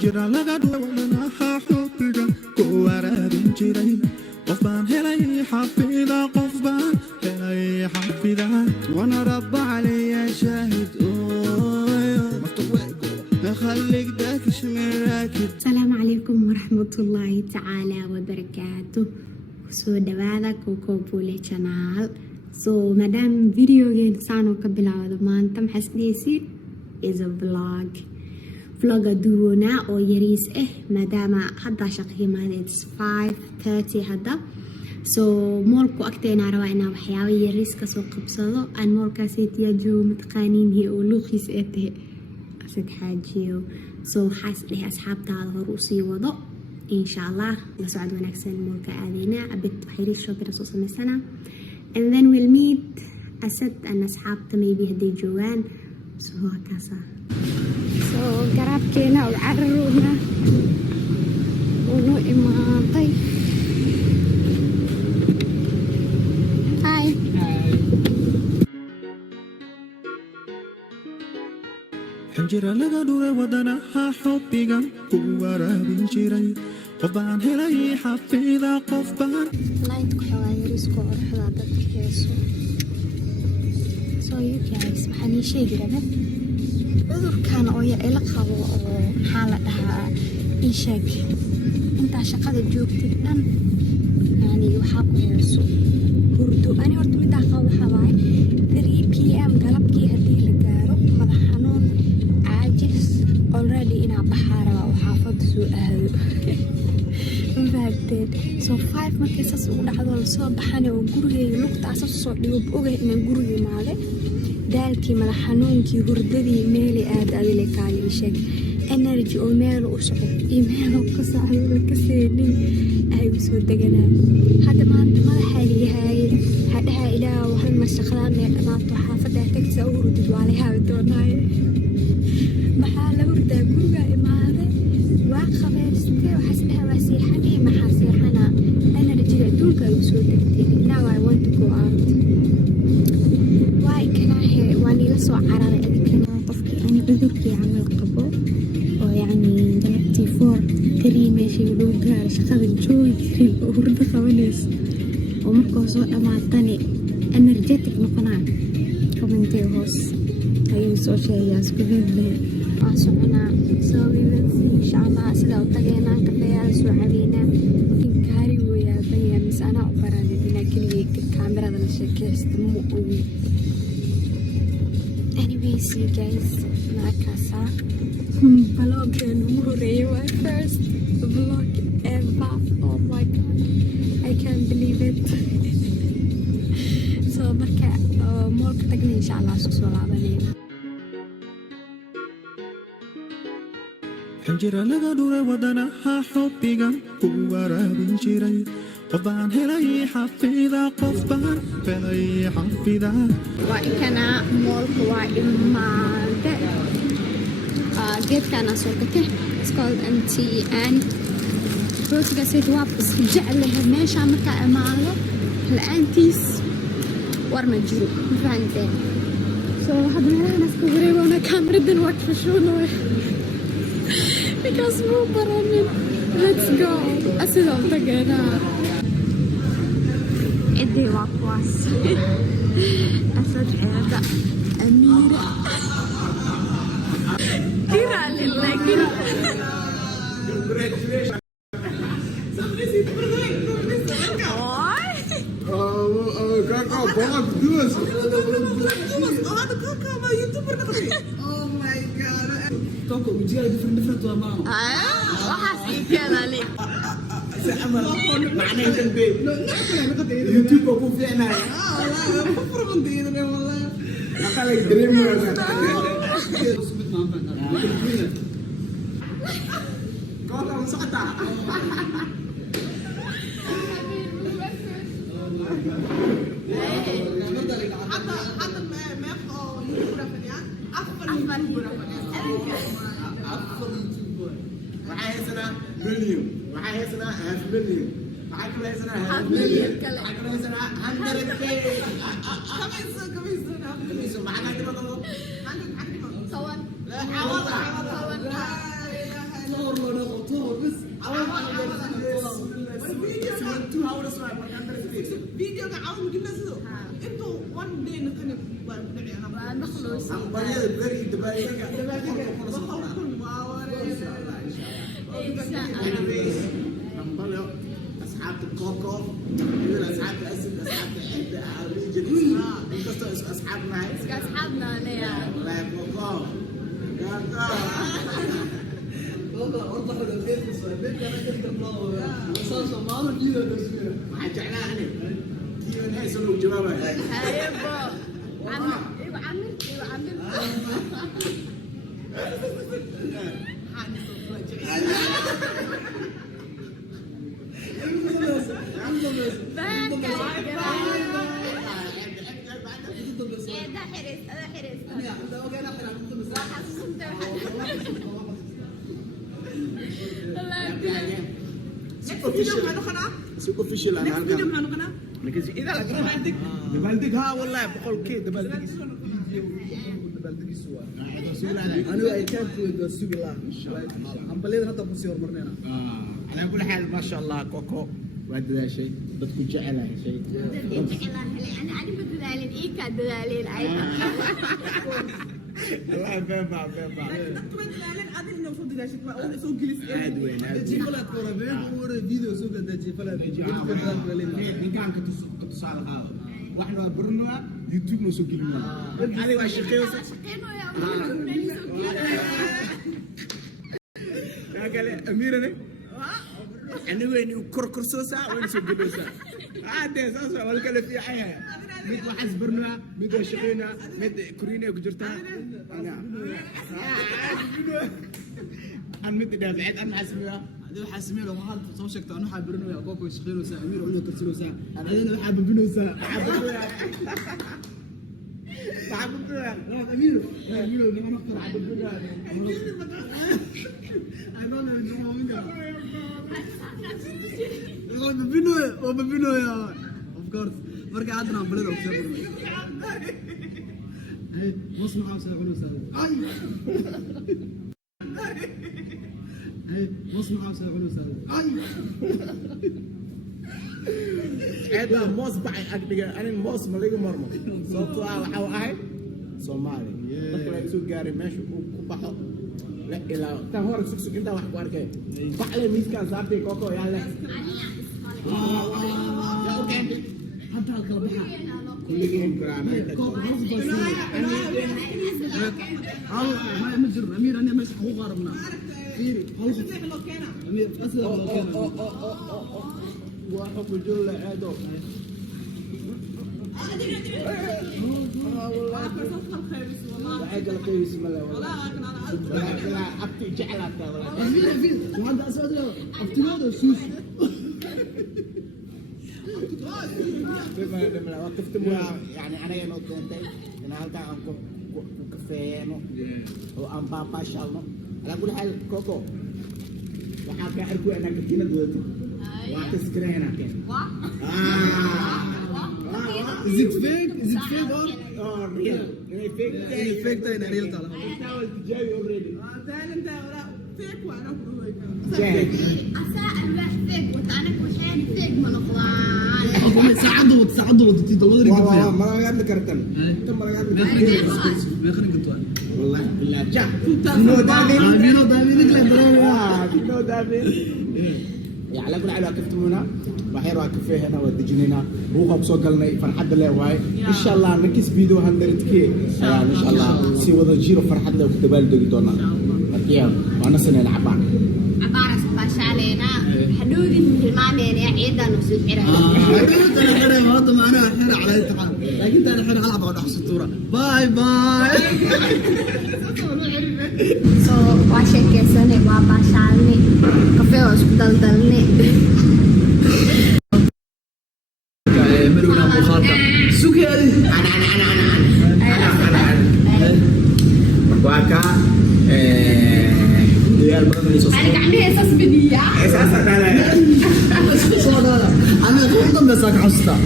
jira laga dhuwana xubbiga ku waraabin jiray qof baan helay xafida qof baan helay xafida wana rabba عليا شاهد خليك داكش من راكد. السلام عليكم ورحمة الله تعالى وبركاته. soo dhawaada Coco Bule channel. So madam video geen saan oo ka bilaawdo maanta maxaa isdheysay is a vlog aduuna oo yariis maadaama hadda shaqeeymaada it's 5:30 hadda. So moolku agteena rabaa inaan waxyaabo yariis ka soo qabsado aan moolkaasi tiyaajo mataqaaniin oo luuqis tahay asid xaajiyo. So xaas leh asxaabtaada hor u sii wado insha Allah la socod wanaagsan moolka aadina abid waxyariis shopping soo sameysana and then we'll meet asad and asxaabta maybe haday joogaan. So kaasa so garabkeena oo carruurna oo noo imaatay. xinjira laga dhuray wadanaha xubbiga ku waraabin jiray qof baan helay xafida qof baan laydku xawaa yariisku orxada dadka heeso. So you guys waxaan ii sheegi rabaa cudurkan oo ila qabo oo maxaa la dhahaa ii sheeg intaa shaqada joogtid dhan yani waxaa ku heeso hurdo. ani horta middaa qabo waxaa waaye 3 PM galabkii haddii la gaaro madax xanuun caajis already inaa baxaara oo xaafadda soo aado mafaagteed. So 5 markay saas ugu dhacdo lasoo baxana oo gurigeyga lugtaasa soo dhigo oga inaan guriga imaade daalkii madax xanuunkii hurdadii meeli aad adile kaali sheeg energy oo meel u socdo iyo meel ka socdo ka seenin ay u soo deganaa. hadda maanta madaxa liyahay hadhaha ilaa waxaan ma shaqadaan ee dhamaato xaafadda tagta u hurdid waa la haawi doonaa. maxaa la hurdaa guriga imaade waa qabeystay waxaas dhaha waa seexanay maxaa seexana energy adduunka ay u soo degtay. now I want to go out. waan ila soo cararay adikana qofkii ani cudurkii camal qabo oo yani galabtii 4-3 meeshii loo gaaro shaqada joogin oo hurdo qabanaysa oo markoo soo dhamaatani energetic noqonaa qabantay hoos ayuu soo sheegaa isku hedle waan soconaa. So we will see insha Allah sida u tageynaan kafeeyaa soo cabeynaa inkaari weeyaa bayaa misana u baranay inaa keliya kaamirada la sheekaysto ma ogi. Anyways, you guys, Nakasa vlog and my first vlog ever. Oh my god, I can't believe it. So, marka more tagna inshallah soo laabanayna. xinjira laga dhuray wadanaha xubbiga ku waraabin jiray qof baan helay xafida qof baan helay xafida. waa ikana moolka waa imaade geedkana soo gatay it's called Auntie Anne. rootiga sayid waa iska jeclahay meesha markaa imaado la-aantiis war ma jiro ma fahanteen. So hadda meelahan iska wareegoona kaamiradan waa kashuunooy because muu baranin. Let's go asidoo tageynaa idii waa kuwaas asad ceeda amiira kiraalin laakiin Coco, ujian different tuh mau. waxaas ii keenali Mana yang be? YouTube aku fiana. Aku pernah gitu deh malah. Maka lagi dream mana? Sebut mampan. Kau tahu sakata? Waxay haysanaa million, waxay haysanaa half million, waxay kale haysanaa half million, waxay kale haysanaa 100k. Kamiso, maxaa ka dhigado? Tawan. La xawada. hambalyada beri dabaaldega hambalyo asxaabta koko iyo asxaabta asad asxaabta cida region inkastoo isku asxaab nahay والله كوكو waxaan jeclaa ani Q&A soo jawaabaya سوق اوفيشال انا نكز اذا دبالدق ها والله بقول كي دبالدق سوا انا اي كان في سوق الله ام بليد هذا بصير مرنا على كل حال ما شاء الله كوكو وعد ذا شيء بدكم جعلها شيء انا بدلالين ايكا دلالين ايضا والله بابا عاد وين إن كان كتصال هذا واحنا برنا يوتيوب نسوق لنا هذه واش شقي قال أميرة أنا وين كركر سوسة وين سوق لوسة عاد أساسا ولا كله في حياة ميت واحد برنا ميت شقينا ميت كورينا وجرتها أنا ميت ده بعد أنا حاسمها حاسمين لو هاد soo sheegto anu xabirino ya koko shaqeeyo sa amir oo tarsilo sa adina xabibino sa amir ni ma naqtar xabibino I don't know minga bibino ya of course marka adna balad oo sabir ay musma sa qulu sa ay مصنع هذا موس بعي أكيد أنا موس مليك مرمى صوت أو أهي سومالي تقول سوق جاري ماشي وبحر لا إلا تهور سوق أنت واحد واركي بعلي ميس كان زابي كوكو يلا يا أوكي حتى الكلبها كل جيم كرامة ما مجر أمير أنا مش حقوق غربنا فيري خلص أمير أصل وحب الجلة عادو عقل قيس ملا والله لا أبتي جعلك والله أمير وهذا أسود أفتناه سوس بما وقفت يعني أنا ينقطن أنا هلك أنكو كفينو وأم بابا شالنو على كل حال كوكو وحاكي أرجو أنك تجينا دوتي واتسكرينا كين Is it fake? Is it fake or real? fake ده يعني real طالع. حاول تجاوب already. أساء الواحد فيك وتعنك وحين فيك من أخوان ساعدوا تضلوا والله ما أنا قاعد ذكرتني. تم أنا قاعد ذكرتني. ما خليك تقول. والله بالله جا. نو دامين. نو دامين نو دامين. يا على كل حال كفتمونا بحير واقفين هنا ودجنينا هو قبصو قلنا فرحد الله واي ان شاء الله نكس فيديو 100k ان شاء الله سي ودا جيرو فرحد الله كتبال دغ دونا يا وانا سنه العبان عبارة باشالينا حدودي المعنى عيدا نسوي حرا انا هذا ما انا حر على الامتحان لكن انا حر العب على حس الصوره باي باي so waa sheekeysanay waa baashaalnay kafee oo isku daldalnay مرينا مخاطر سوكي هذه انا واكا ديال بدن يسوس أنا عندي إحساس بديع اساسا لا انا غلطان بس حسيتها